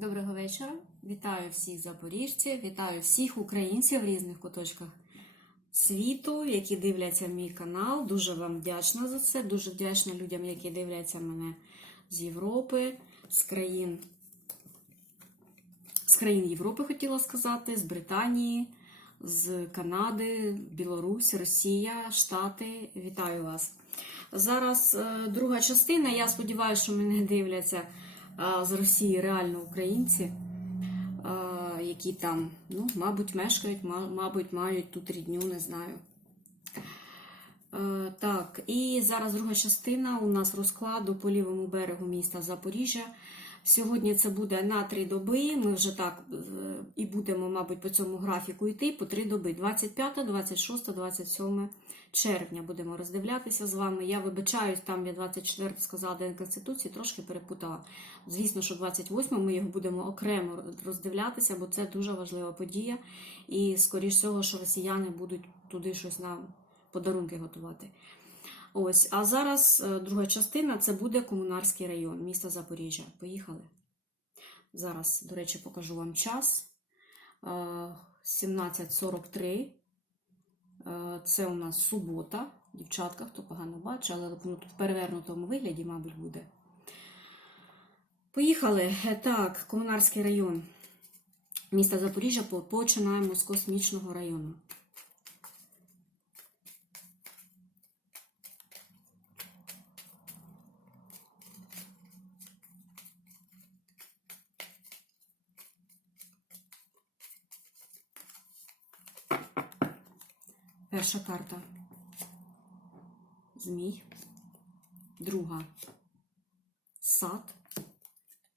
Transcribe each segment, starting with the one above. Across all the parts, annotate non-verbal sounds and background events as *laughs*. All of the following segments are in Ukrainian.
Доброго вечора. Вітаю всіх запоріжців, вітаю всіх українців в різних куточках світу, які дивляться мій канал. Дуже вам вдячна за це. Дуже вдячна людям, які дивляться мене з Європи, з країн, з країн Європи, хотіла сказати, з Британії, з Канади, Білорусь, Росія, Штати. Вітаю вас. Зараз е, друга частина. Я сподіваюся, що мене дивляться з Росії реально українці, які там, ну, мабуть, мешкають, мабуть, мають тут рідню, не знаю. Е, Так, і зараз друга частина у нас розкладу по лівому берегу міста Запоріжжя. Сьогодні це буде на три доби. Ми вже так е, і будемо, мабуть, по цьому графіку йти по три доби: 25, 26, 27 червня будемо роздивлятися з вами. Я вибачаюсь, там я 24 сказала День Конституції, трошки перепутала. Звісно, що 28 ми його будемо окремо роздивлятися, бо це дуже важлива подія. І, скоріш всього, що росіяни будуть туди щось нам подарунки готувати. Ось, а зараз е, друга частина це буде комунарський район міста Запоріжжя. Поїхали. Зараз, до речі, покажу вам час. Е, 17.43. Е, Це у нас субота. Дівчатка, хто погано бачить, але ну, в перевернутому вигляді, мабуть, буде. Поїхали. Е, Так, комунарський район міста Запоріжжя. Починаємо з космічного району. Перша карта. Змій. Друга. Сад.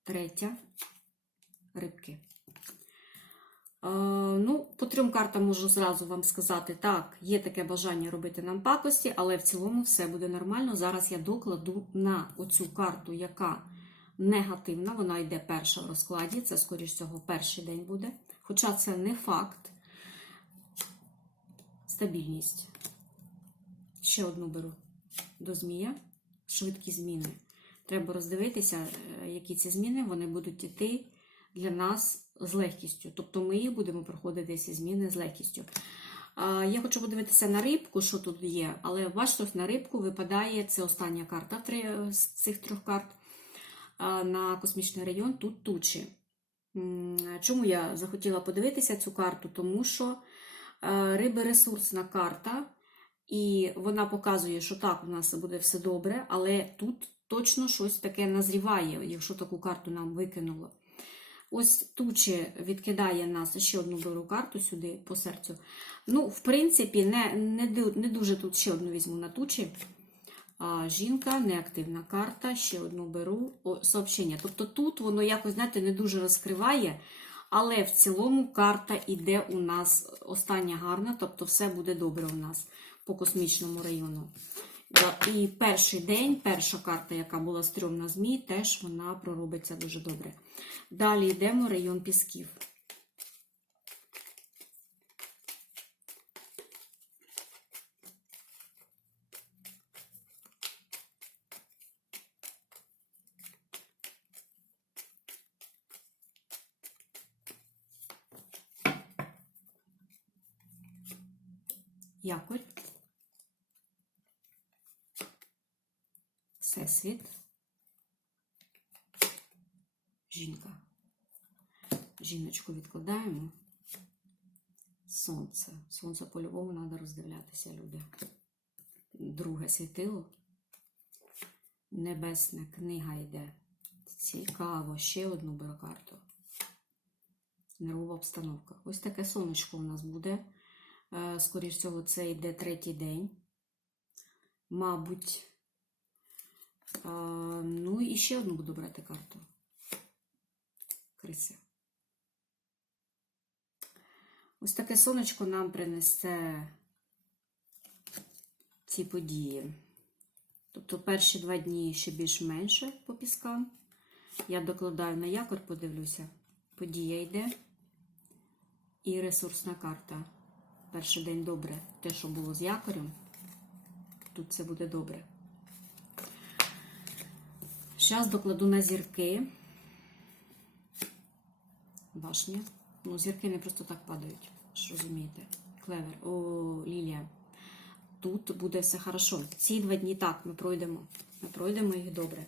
Третя. Рибки. Е, ну, по трьом картам можу зразу вам сказати, так, є таке бажання робити нам пакості, але в цілому все буде нормально. Зараз я докладу на оцю карту, яка негативна, вона йде перша в розкладі. Це, скоріш всього, перший день буде. Хоча це не факт. Стабільність. Ще одну беру до змія. Швидкі зміни. Треба роздивитися, е, які ці зміни вони будуть йти для нас з легкістю. Тобто ми будемо проходити ці зміни з легкістю. Я хочу подивитися на рибку, що тут є, але бачите, на рибку випадає це остання карта з цих трьох карт. На космічний район тут тучі. Чому я захотіла подивитися цю карту? Тому що е, риби ресурсна карта, і вона показує, що так, у нас буде все добре, але тут точно щось таке назріває, якщо таку карту нам викинуло. Ось тучі відкидає нас ще одну беру карту сюди по серцю. Ну, в принципі, не, не, не дуже тут ще одну візьму на тучі. А, жінка, неактивна карта, ще одну беру О, сообщення. Тобто тут воно якось, знаєте, не дуже розкриває, але в цілому карта іде у нас остання гарна, тобто все буде добре у нас по космічному району. І перший день, перша карта, яка була стрьомна змій, теж вона проробиться дуже добре. Далі йдемо район Пісків. Якорь. Всесвіт. Жінка. Жіночку відкладаємо. Сонце. Сонце по-любому треба роздивлятися, люди. Друге світило. Небесна книга йде. Цікаво. Ще одну беру карту. Нервова обстановка. Ось таке сонечко у нас буде. Е, Скоріш всього, це йде третій день. Мабуть. Ну і ще одну буду брати карту. Криси. Ось таке сонечко нам принесе ці події. Тобто перші два дні ще більш-менше по піскам. Я докладаю на якор, подивлюся. Подія йде. І ресурсна карта. Перший день добре. Те, що було з якорем, тут це буде добре. Зараз докладу на зірки. башня. Ну, зірки не просто так падають, ж розумієте. Клевер, о, лілія. Тут буде все хорошо. Ці два дні так ми пройдемо. Ми пройдемо їх добре.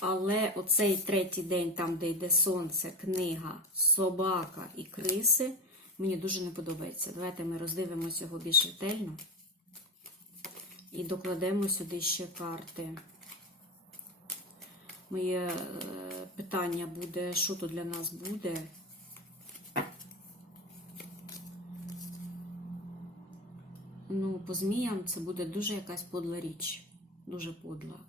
Але оцей третій день, там, де йде сонце, книга, собака і криси, мені дуже не подобається. Давайте ми роздивимося його більш ретельно. І докладемо сюди ще карти. Моє е, питання буде, що тут для нас буде. Ну, по зміям це буде дуже якась подла річ. Дуже подла.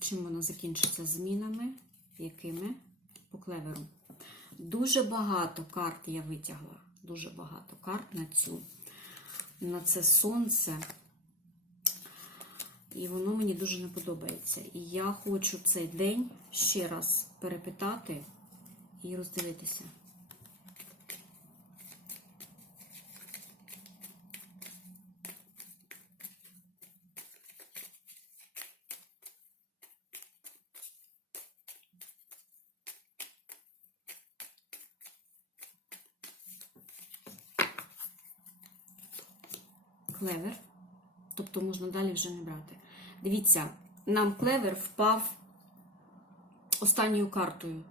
Чим вона закінчиться змінами? Якими? По клеверу. Дуже багато карт я витягла. Дуже багато карт на цю. На це сонце. І воно мені дуже не подобається. І я хочу цей день ще раз перепитати і роздивитися. Клевер. Тобто можна далі вже не брати. Дивіться, нам клевер впав останньою картою.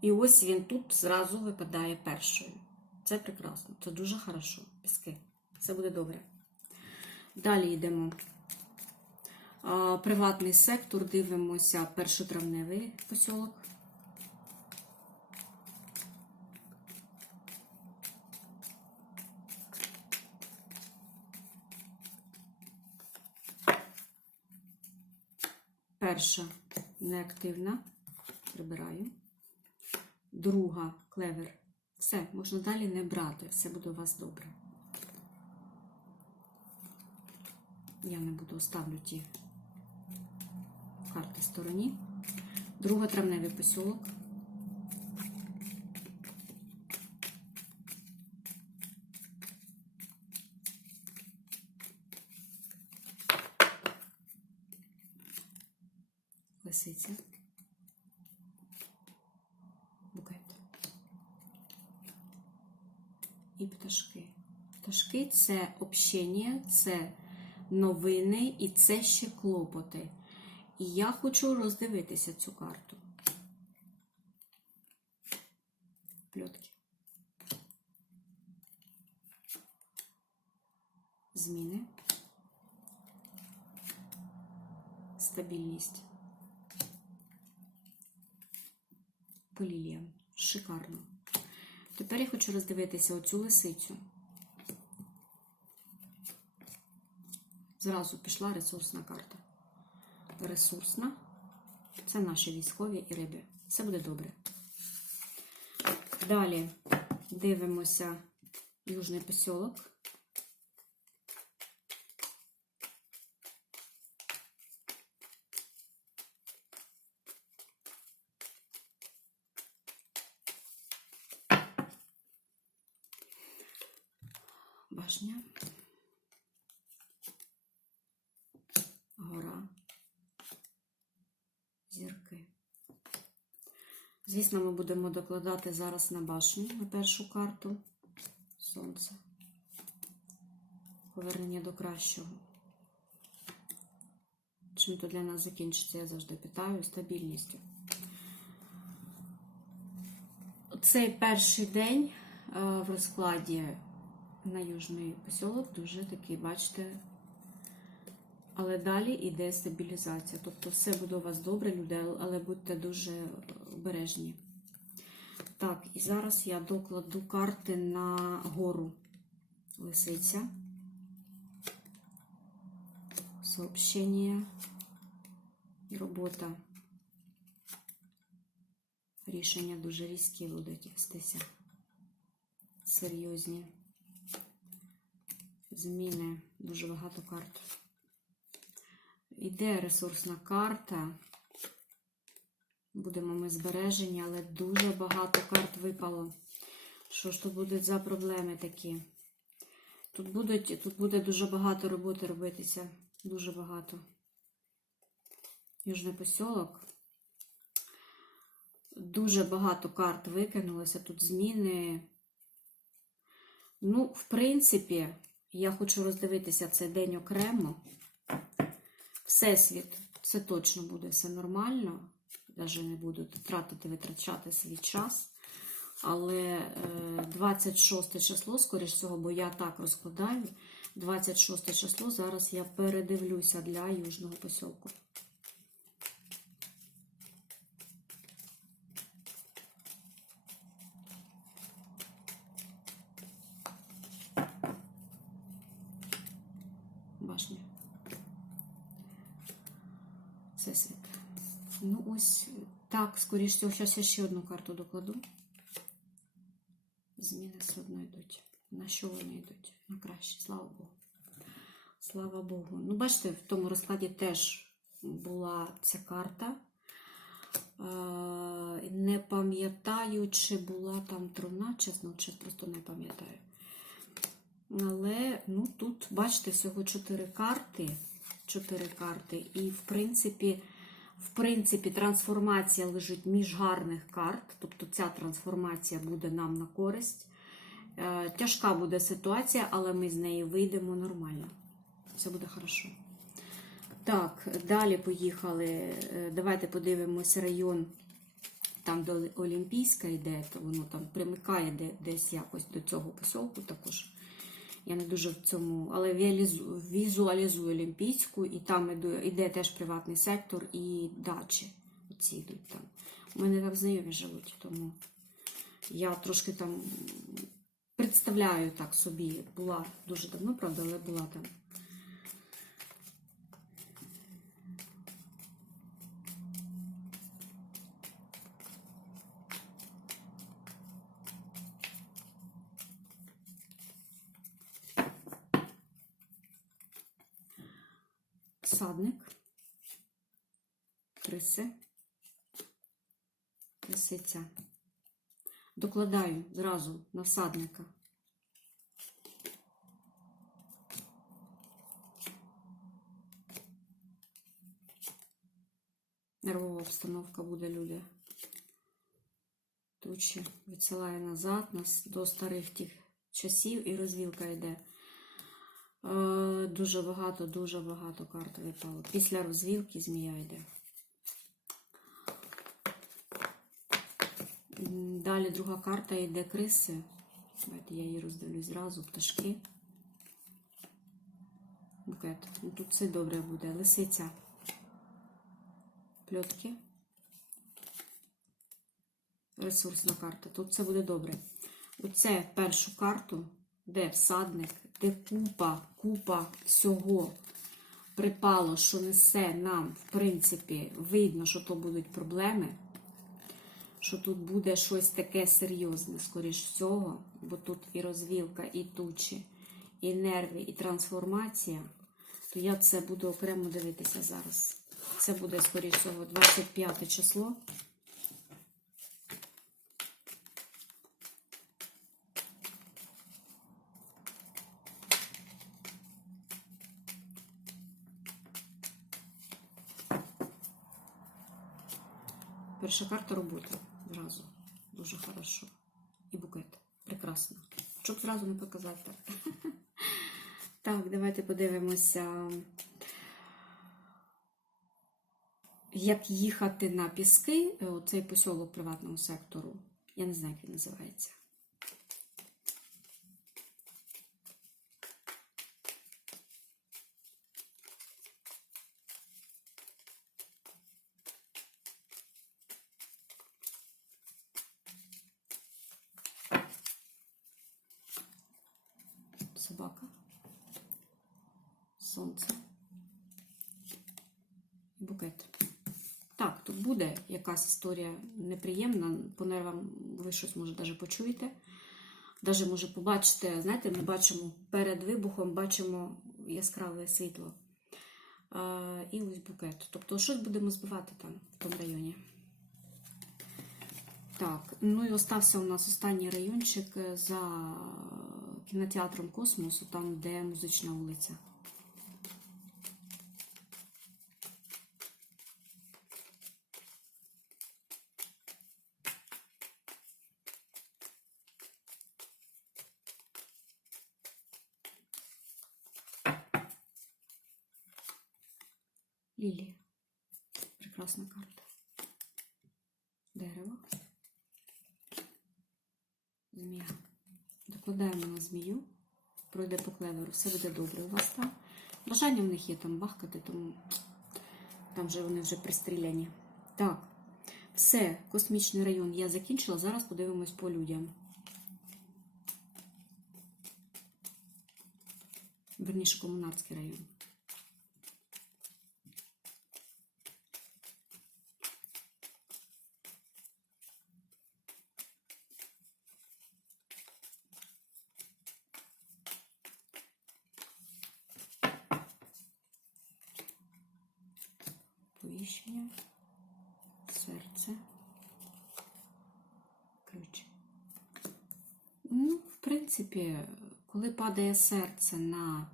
І ось він тут зразу випадає першою. Це прекрасно, це дуже хорошо. Піски. Все буде добре. Далі йдемо. Приватний сектор, дивимося першотравневий посілок. Перша неактивна. Прибираю. Друга клевер. Все, можна далі не брати. Все буде у вас добре. Я не буду оставлю ті карти в стороні. Друга травневий посілок. Лисиця. Букет. І пташки. Пташки це общення, це новини і це ще клопоти. І я хочу роздивитися цю карту. Пльотки. Зміни. Стабільність. По ліліям. Шикарно. Тепер я хочу роздивитися оцю лисицю. Зразу пішла ресурсна карта. Ресурсна. Це наші військові і риби. Все буде добре. Далі дивимося Южний посілок. Башня. Гора. Зірки. Звісно, ми будемо докладати зараз на башню на першу карту. Сонце. Повернення до кращого. Чим то для нас закінчиться, я завжди питаю, стабільністю. Цей перший день е, в розкладі на Южний посілок дуже такий, бачите, але далі йде стабілізація. Тобто все буде у вас добре, люди, але будьте дуже обережні. Так, і зараз я докладу карти на гору. Лисиця. Сообщення і робота. Рішення дуже різкі будуть вестися. Серйозні. Зміни. Дуже багато карт. Іде ресурсна карта. Будемо ми збережені, але дуже багато карт випало. Що ж то будуть за проблеми такі? Тут, будуть, тут буде дуже багато роботи робитися. Дуже багато. Южний посілок. Дуже багато карт викинулося, тут зміни. Ну, в принципі, я хочу роздивитися цей день окремо. Всесвіт, це точно буде все нормально. Навіть не буду тратити, витрачати свій час. Але е, 26 число, скоріш всього, бо я так розкладаю. 26 число зараз я передивлюся для Южного посілку. Башня. Це світ. Ну, ось так, скоріш всього, зараз я ще одну карту докладу. Зміни все одно йдуть. На що вони йдуть? На краще, слава Богу. Слава Богу. Ну, бачите, в тому розкладі теж була ця карта. Не пам'ятаю, чи була там труна, чесно, чи просто не пам'ятаю. Але ну, тут, бачите, всього чотири карти. Чотири карти. І, в принципі, в принципі, трансформація лежить між гарних карт. Тобто ця трансформація буде нам на користь. Е, Тяжка буде ситуація, але ми з неї вийдемо нормально. Все буде хорошо. Так, далі поїхали. Е, Давайте подивимося район, там, де Олімпійська йде, то воно там примикає десь якось до цього поселку також. Я не дуже в цьому, але візуалізую Олімпійську, і там іде, іде теж приватний сектор і дачі. Оці йдуть там. У мене там знайомі живуть, тому я трошки там представляю так собі. Була дуже давно, правда, але була там. Садник, криси, лисиця. Докладаю зразу на всадника. Нервова обстановка буде, люди. Тучі відсилає назад нас до старих тих часів і розвілка йде. Дуже багато, дуже багато карт випало. Після розвілки змія йде. Далі друга карта йде криси. Давайте я її роздивлюсь зразу. Пташки. Букет. Ну, тут все добре буде. Лисиця. Пльотки. Ресурсна карта. Тут все буде добре. Оце першу карту, де всадник, де купа, купа всього припало, що несе нам, в принципі, видно, що то будуть проблеми, що тут буде щось таке серйозне, скоріш всього, бо тут і розвілка, і тучі, і нерви, і трансформація, то я це буду окремо дивитися зараз. Це буде, скоріш всього, 25 число. Перша карта роботи зразу. Дуже хорошо. І букет. Прекрасно. Щоб зразу не показати *laughs* так. Давайте подивимося, як їхати на піски, Цей оцей посілок приватного сектору. Я не знаю, як він називається. Собака, сонце букет. Так, тут буде якась історія неприємна, по нервам ви щось може навіть почуєте. Даже може побачите, знаєте, ми бачимо перед вибухом бачимо яскраве світло. А, і ось букет. Тобто щось будемо збивати там, в тому районі. Так, ну і остався у нас останній райончик за кінотеатром космосу, там, де музична вулиця. Лілія. Прекрасна карта. Дерево. Змія. Докладаємо на змію. Пройде по клеверу. Все буде добре у вас там. Бажання в них є там бахкати, тому там вже вони вже пристріляні. Так, все, космічний район я закінчила. Зараз подивимось по людям. Верніше, комунарський район. Повіщення, серце, ключ. Ну, в принципі, коли падає серце на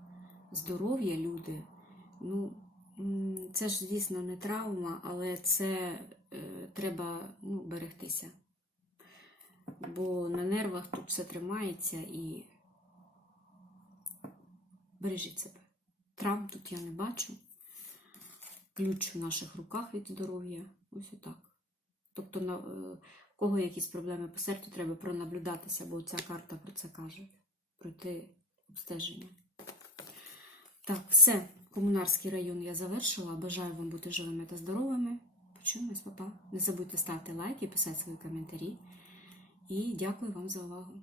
здоров'я люди, ну, це ж, звісно, не травма, але це е, треба ну, берегтися. Бо на нервах тут все тримається і бережіть себе. Травм тут я не бачу. Ключ в наших руках від здоров'я. Ось отак. Тобто, на, е, кого якісь проблеми по серцю, треба пронаблюдатися, бо ця карта про це каже. Пройти обстеження. Так, все. Комунарський район я завершила. Бажаю вам бути живими та здоровими. Почуємось, папа. Не забудьте ставити лайки, писати свої коментарі. І дякую вам за увагу.